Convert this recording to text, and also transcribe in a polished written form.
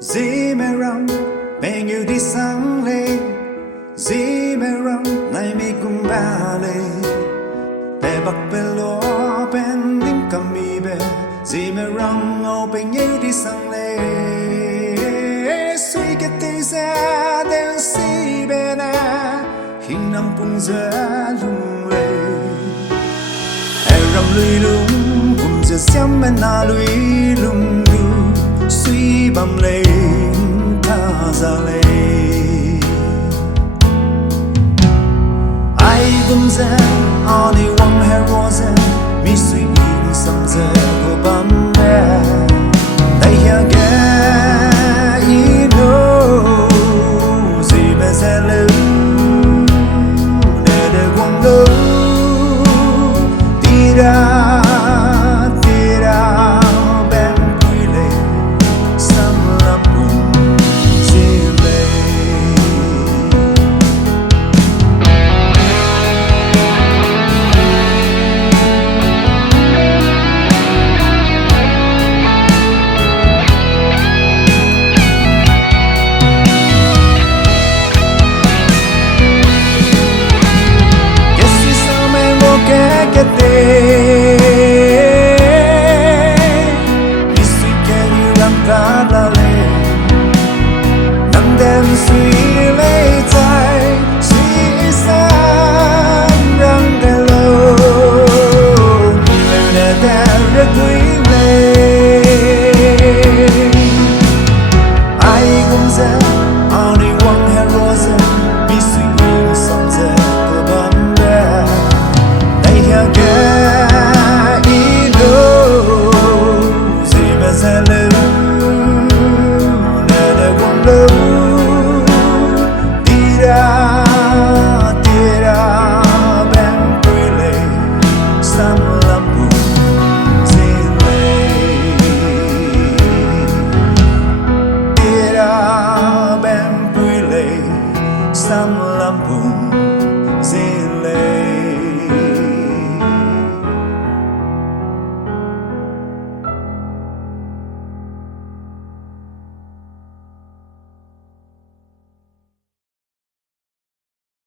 Zeme ram PENGEU DISANG lên Zeme ram nay mi cùng ba lê pe bạc pe lo pen Nangkamlak Pame Zeme ram ngeu PENGEU DISANG lên suy cái tê ra đen si bên à hình nằm cùng giờ lung lê ram lui lung cùng giờ xem bên na lui lung lu suy bầm lê ta ra lê ai cũng ra Anui Wang Hera ra mi suy im sam giờ của bầm bè đây ya